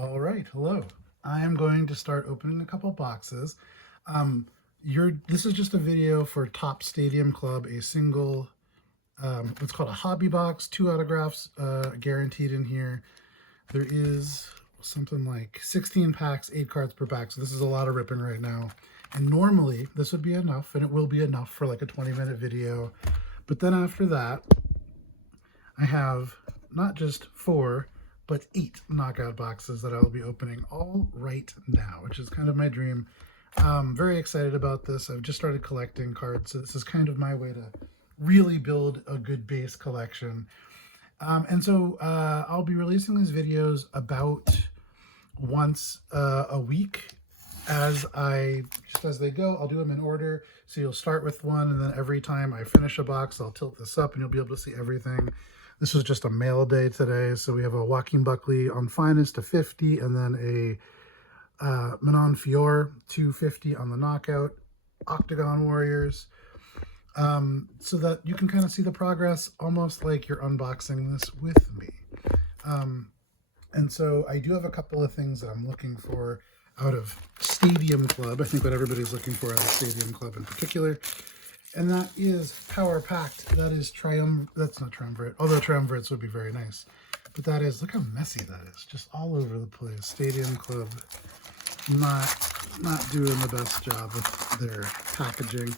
All right, hello. I am going to start opening a couple boxes. This is just a video for Top Stadium Club, a single, what's called a hobby box, 2 autographs guaranteed in here. There is something like 16 packs, 8 cards per pack, so this is a lot of ripping right now. And normally this would be enough, and it will be enough for like a 20-minute video. But then after that, I have not just 4, but 8 knockout boxes that I'll be opening all right now, which is kind of my dream. Very excited about this. I've just started collecting cards, so this is kind of my way to really build a good base collection. I'll be releasing these videos about once a week as they go. I'll do them in order. So you'll start with one, and then every time I finish a box, I'll tilt this up and you'll be able to see everything. This was just a mail day today. So we have a Joaquin Buckley on Finest to 50, and then a Manon Fior 250 on the Knockout, Octagon Warriors. So that you can kind of see the progress, almost like you're unboxing this with me. And so I do have a couple of things that I'm looking for out of Stadium Club. I think what everybody's looking for out of Stadium Club in particular. And that is Power Packed. That is that's not Triumvirate, although Triumvirates would be very nice. But that is, look how messy that is. Just all over the place. Stadium Club not doing the best job with their packaging.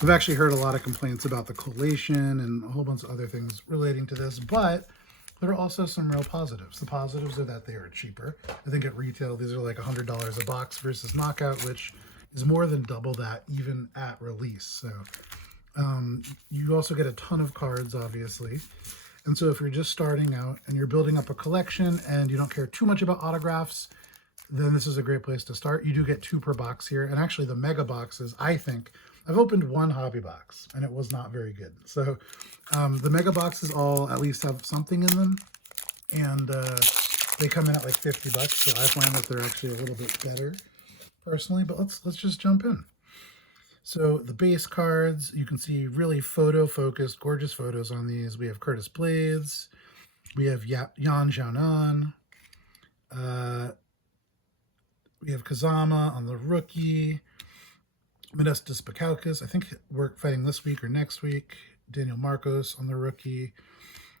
I've actually heard a lot of complaints about the collation and a whole bunch of other things relating to this, but there are also some real positives. The positives are that they are cheaper. I think at retail, these are like $100 a box versus Knockout, which is more than double that even at release. So you also get a ton of cards, obviously. And so if you're just starting out and you're building up a collection and you don't care too much about autographs, then this is a great place to start. You do get 2 per box here. And actually the mega boxes, I think, I've opened 1 hobby box and it was not very good. So the mega boxes all at least have something in them, and they come in at like 50 bucks. So I find that they're actually a little bit better personally, but let's just jump in. So the base cards, you can see really photo focused, gorgeous photos on these. We have Curtis Blades, we have Yan Xiaonan, we have Kazama on the rookie, Modestus Bakauskas, I think we're fighting this week or next week, Daniel Marcos on the rookie.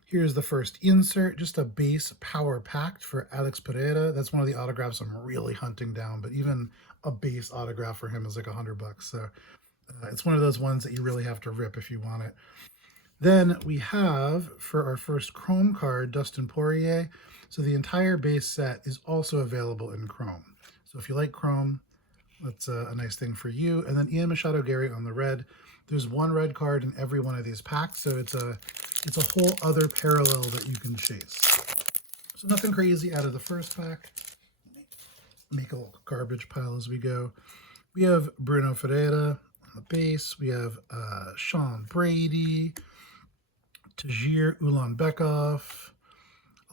Here's the first insert, just a base Power Packed for Alex Pereira. That's one of the autographs I'm really hunting down, but even a base autograph for him is like $100. So it's one of those ones that you really have to rip if you want it. Then we have, for our first Chrome card, Dustin Poirier. So the entire base set is also available in Chrome. So if you like Chrome, that's a nice thing for you. And then Ian Machado Gary on the red. There's 1 red card in every one of these packs, so it's a whole other parallel that you can chase. So nothing crazy out of the first pack. Make a little garbage pile as we go. We have Bruno Ferreira on the base. We have Sean Brady, Tajir Ulanbekov,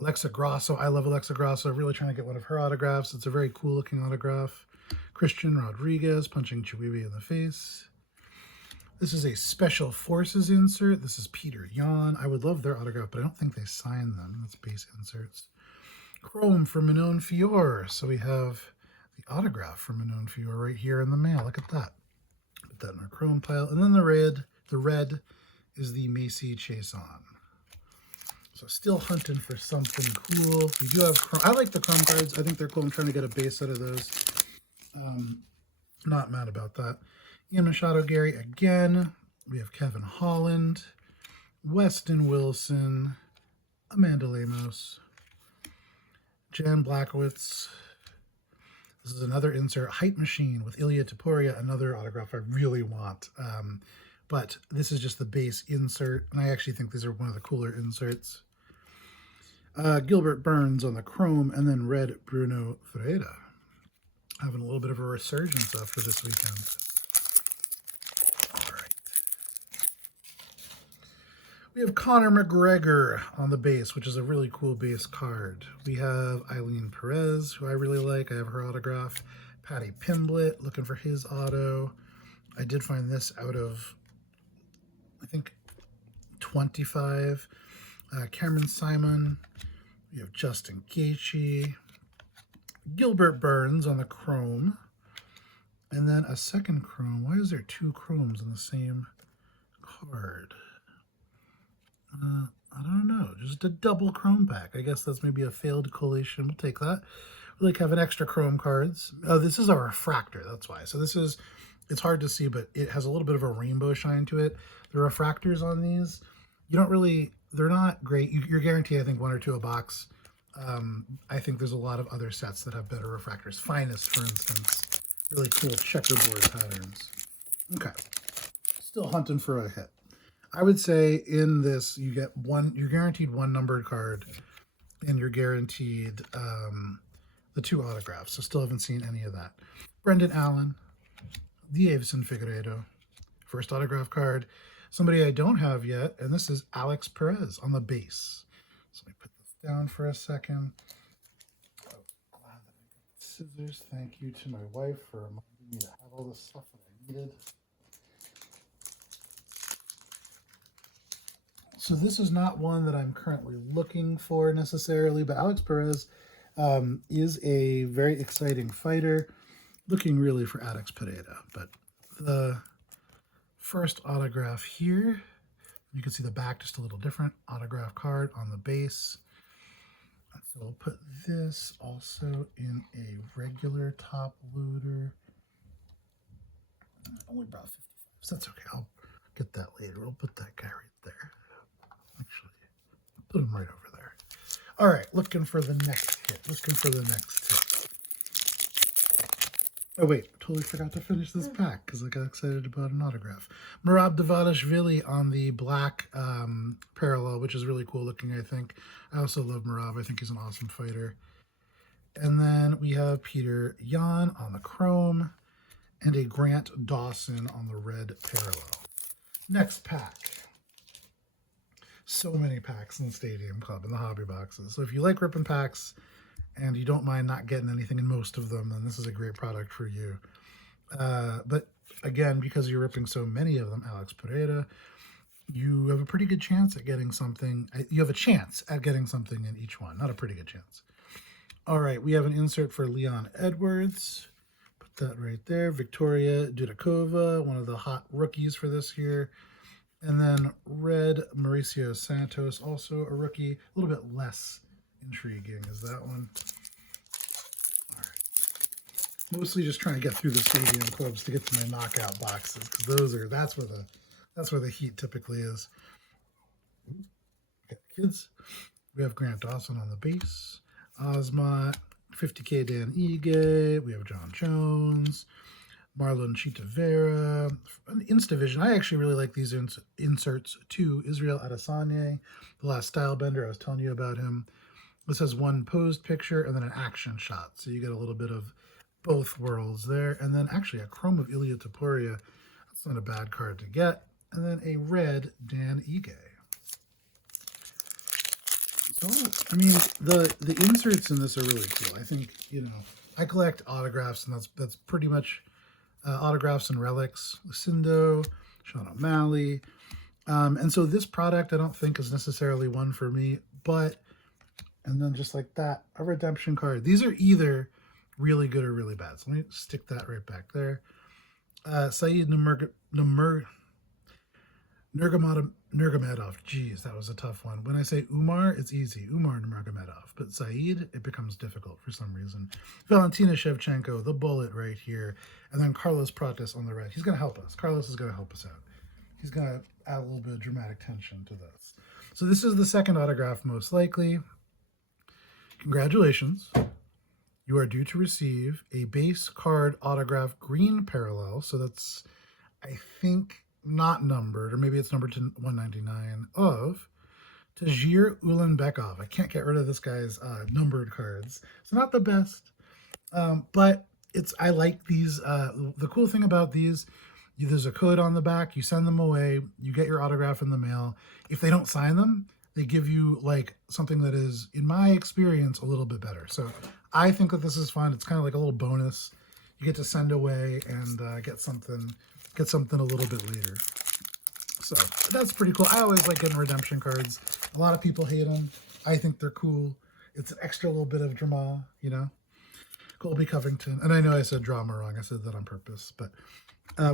Alexa Grasso. I love Alexa Grasso. Really trying to get one of her autographs. It's a very cool looking autograph. Christian Rodriguez punching Chiwiwi in the face. This is a Special Forces insert. This is Peter Yan. I would love their autograph, but I don't think they signed them. That's base inserts. Chrome for Manon Fior. So we have the autograph for Manon Fior right here in the mail. Look at that. Put that in our Chrome pile. And then the red is the Macy Chason. So still hunting for something cool. We do have Chrome. I like the Chrome cards. I think they're cool. I'm trying to get a base set of those. Not mad about that. Ian Machado Gary again. We have Kevin Holland, Weston Wilson, Amanda Lemos, Jan Blachowicz. This is another insert. Hype Machine with Ilya Taporia, another autograph I really want. But this is just the base insert, and I actually think these are one of the cooler inserts. Gilbert Burns on the Chrome, and then red Bruno Ferreira. Having a little bit of a resurgence after this weekend. All right. We have Conor McGregor on the base, which is a really cool base card. We have Eileen Perez, who I really like. I have her autograph. Patty Pimblett, looking for his auto. I did find this out of, I think, 25. Cameron Simon. We have Justin Gaethje. Gilbert Burns on the chrome. And then a second chrome. Why is there two chromes in the same card? I don't know. Just a double chrome pack. I guess that's maybe a failed collation. We'll take that. We like having extra chrome cards. Oh, this is a refractor. That's why. So this is, it's hard to see, but it has a little bit of a rainbow shine to it. The refractors on these, you don't really, they're not great. You're guaranteed, I think, one or two a box. I think there's a lot of other sets that have better refractors. Finest, for instance. Really cool checkerboard patterns. Okay. Still hunting for a hit. I would say in this, you get one, you're guaranteed one numbered card, and you're guaranteed the two autographs. So still haven't seen any of that. Brendan Allen, Davison Figueiredo, first autograph card. Somebody I don't have yet, and this is Alex Perez on the base. So let me put this down for a second. Oh, glad that I got scissors. Thank you to my wife for reminding me to have all the stuff that I needed. So this is not one that I'm currently looking for necessarily, but Alex Perez is a very exciting fighter. Looking really for Alex Pereira, but the first autograph here, you can see the back just a little different. Autograph card on the base. So we'll put this also in a regular top loader. I only brought 55, so that's okay. I'll get that later. We'll put that guy right there. Actually, put him right over there. All right, looking for the next hit. Looking for the next hit. Oh, wait, totally forgot to finish this pack because I got excited about an autograph. Merab Davadashvili on the black parallel, which is really cool looking, I think. I also love Merab. I think he's an awesome fighter. And then we have Peter Yan on the chrome and a Grant Dawson on the red parallel. Next pack. So many packs in the Stadium Club, in the hobby boxes. So if you like ripping packs and you don't mind not getting anything in most of them, then this is a great product for you. But again, because you're ripping so many of them, Alex Pereira, you have a pretty good chance at getting something. You have a chance at getting something in each one. Not a pretty good chance. All right, we have an insert for Leon Edwards. Put that right there. Victoria Dudakova, one of the hot rookies for this year. And then red Mauricio Santos, also a rookie. A little bit less intriguing is that one. All right. Mostly just trying to get through the Stadium Clubs to get to my knockout boxes, because that's where the heat typically is. Okay, kids. We have Grant Dawson on the base. Osmot, 50K Dan Ige. We have John Jones. Marlon Chitavera, Instavision. I actually really like these inserts too. Israel Adesanya, the last style bender. I was telling you about him. This has one posed picture and then an action shot. So you get a little bit of both worlds there. And then actually a chrome of Ilya Topuria. That's not a bad card to get. And then a red Dan Ige. So, I mean, the inserts in this are really cool. I think, I collect autographs, and that's pretty much autographs and relics. Lucindo, Sean O'Malley. And so this product I don't think is necessarily one for me, but, and then just like that, a redemption card. These are either really good or really bad. So let me stick that right back there. Saeed Nurmagomedov. Geez, that was a tough one. When I say Umar, it's easy. Umar Nurmagomedov. But Saeed, it becomes difficult for some reason. Valentina Shevchenko, the bullet right here. And then Carlos Prates on the right. He's going to help us. Carlos is going to help us out. He's going to add a little bit of dramatic tension to this. So this is the second autograph, most likely. Congratulations. You are due to receive a base card autograph green parallel. So that's, I think, not numbered, or maybe it's numbered to 199, of Tagir Ulanbekov. I can't get rid of this guy's numbered cards. It's not the best, but I like these. The cool thing about these, there's a code on the back. You send them away. You get your autograph in the mail. If they don't sign them, they give you like something that is, in my experience, a little bit better. So I think that this is fun. It's kind of like a little bonus. You get to send away and get something a little bit later. So that's pretty cool. I always like getting redemption cards. A lot of people hate them. I think they're cool. It's an extra little bit of drama, Colby Covington. And I know I said drama wrong. I said that on purpose. But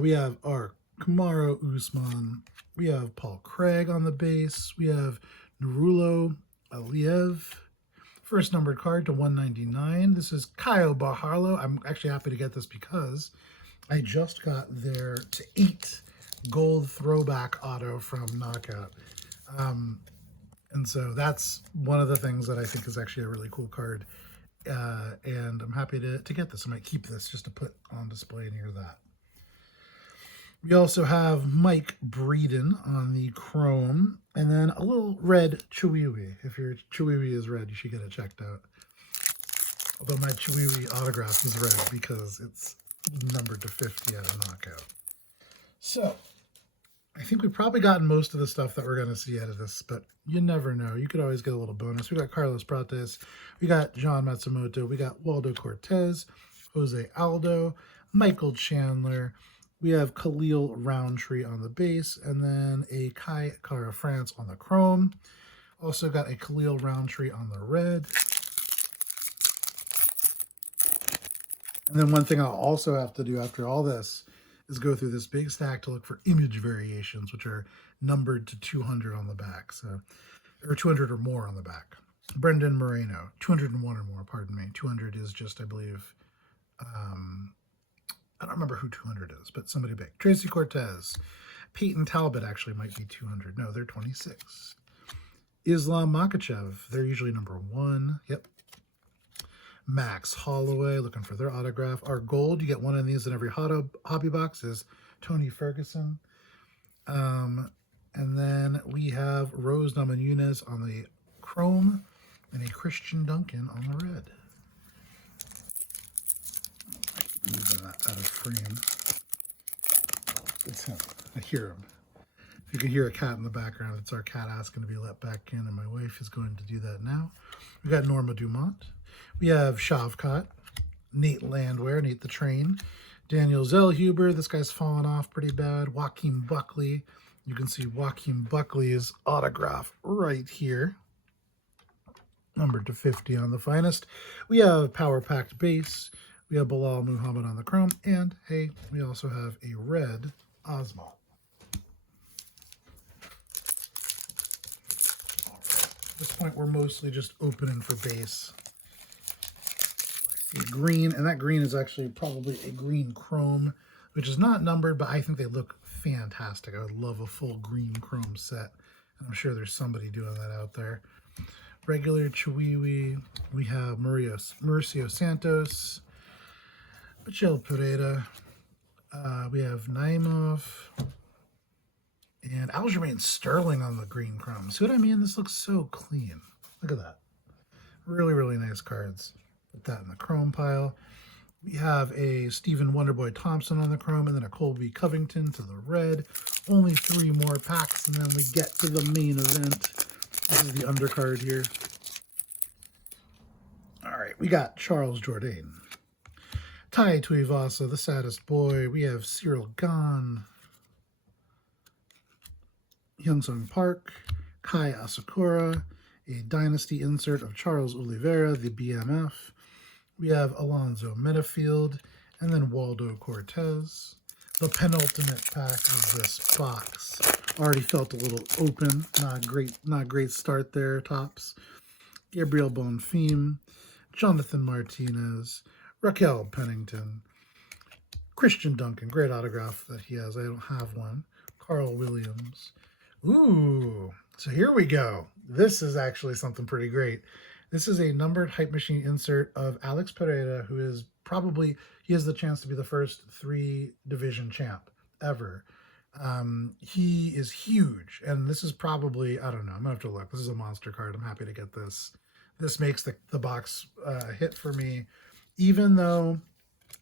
we have our Kamaru Usman. We have Paul Craig on the base. We have Nurulo Aliyev. First numbered card to 199. This is Kyle Baharlo. I'm actually happy to get this because I just got their to 8 gold throwback auto from Knockout. And so that's one of the things that I think is actually a really cool card. And I'm happy to get this. I might keep this just to put on display near that. We also have Mike Breeden on the chrome, and then a little red Chiwiwi. If your Chiwiwi is red, you should get it checked out. Although my Chiwiwi autograph is red because it's numbered to 50 at a knockout. So, I think we've probably gotten most of the stuff that we're going to see out of this, but you never know. You could always get a little bonus. We got Carlos Prates, we got John Matsumoto, we got Waldo Cortez, Jose Aldo, Michael Chandler, we have Khalil Roundtree on the base, and then a Kai Kara France on the chrome. Also got a Khalil Roundtree on the red. And then one thing I'll also have to do after all this is go through this big stack to look for image variations, which are numbered to 200 on the back, so or 200 or more on the back. Brendan Moreno, 201 or more, pardon me. 200 is just, I believe, I don't remember who 200 is, but somebody big. Tracy Cortez. Peyton Talbot actually might be 200. No, they're 26. Islam Makhachev, they're usually number 1. Yep. Max Holloway, looking for their autograph. Our gold, you get one of these in every hobby box, is Tony Ferguson. And then we have Rose Namajunas on the chrome and a Christian Duncan on the red. Moving that out of frame. It's him. I hear him. If you can hear a cat in the background, it's our cat asking to be let back in, and my wife is going to do that now. We got Norma Dumont. We have Shavkat, Nate Landwehr, Nate the Train, Daniel Zellhuber. This guy's fallen off pretty bad. Joaquin Buckley. You can see Joaquin Buckley's autograph right here. Numbered to 50 on the finest. We have Power Packed Base. We have Bilal Muhammad on the chrome. And, hey, we also have a red Osmo. At this point, we're mostly just opening for base. Green, and that green is actually probably a green chrome, which is not numbered, but I think they look fantastic. I would love a full green chrome set. And I'm sure there's somebody doing that out there. Regular Chiwiwi, we have Mauricio Santos, Michel Pereira, we have Naimov, and Aljamain Sterling on the green chrome. See what I mean? This looks so clean. Look at that. Really, really nice cards. Put that in the chrome pile. We have a Stephen Wonderboy Thompson on the chrome, and then a Colby Covington to the red. Only 3 more packs, and then we get to the main event. This is the undercard here. All right, we got Charles Jourdain, Tai Tuivasa, the saddest boy. We have Cyril Gahn, Hyungsung Park, Kai Asakura, a dynasty insert of Charles Oliveira, the BMF. We have Alonzo Metafield, and then Waldo Cortez. The penultimate pack of this box. Already felt a little open. Not great start there, Topps. Gabriel Bonfim, Jonathan Martinez, Raquel Pennington, Christian Duncan, great autograph that he has. I don't have one. Carl Williams. Ooh, so here we go. This is actually something pretty great. This is a numbered Hype Machine insert of Alex Pereira, who is probably, he has the chance to be the first 3-division champ ever. He is huge, and this is probably, I don't know, I'm gonna have to look. This is a monster card. I'm happy to get this. This makes the box hit for me, even though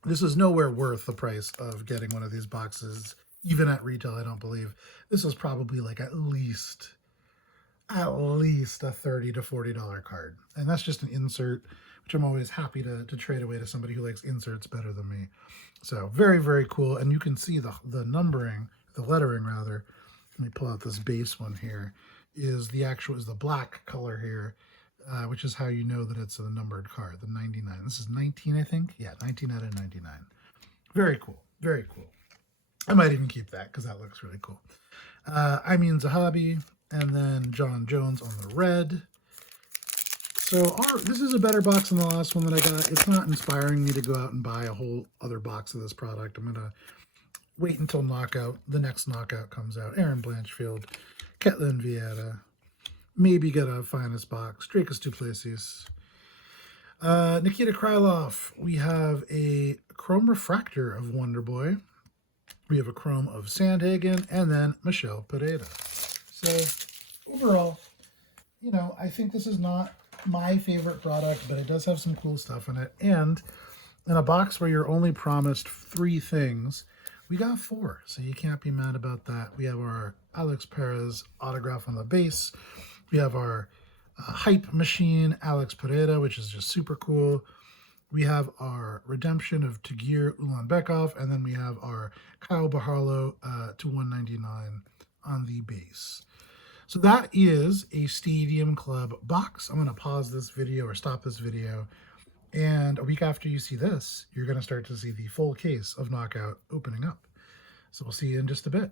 this is nowhere worth the price of getting one of these boxes, even at retail. I don't believe this is probably like at least a $30 to $40 card, and that's just an insert, which I'm always happy to trade away to somebody who likes inserts better than me. So very, very cool. And you can see the numbering, the lettering rather. Let me pull out this base one here. Is the black color here. which is how you know that it's a numbered card, the 99. This is 19, I think. Yeah, 19 out of 99. Very cool. Very cool. I might even keep that because that looks really cool. I mean Zahabi, and then John Jones on the red. So this is a better box than the last one that I got. It's not inspiring me to go out and buy a whole other box of this product. I'm going to wait until the next knockout comes out. Aaron Blanchfield, Ketlin Vieira, maybe get a finest box. Dracus Duplessis. Nikita Krylov. We have a Chrome Refractor of Wonder Boy. We have a Chrome of Sandhagen, and then Michel Pereira. So overall, you know, I think this is not my favorite product, but it does have some cool stuff in it. And in a box where you're only promised 3 things, we got 4, so you can't be mad about that. We have our Alex Perez autograph on the base. We have our hype machine Alex Pereira, which is just super cool. We have our redemption of Tagir Ulanbekov, and then we have our Kyle Baharlo to 199 on the base. So that is a Stadium Club box. I'm going to pause this video or stop this video. And a week after you see this, you're going to start to see the full case of Knockout opening up. So we'll see you in just a bit.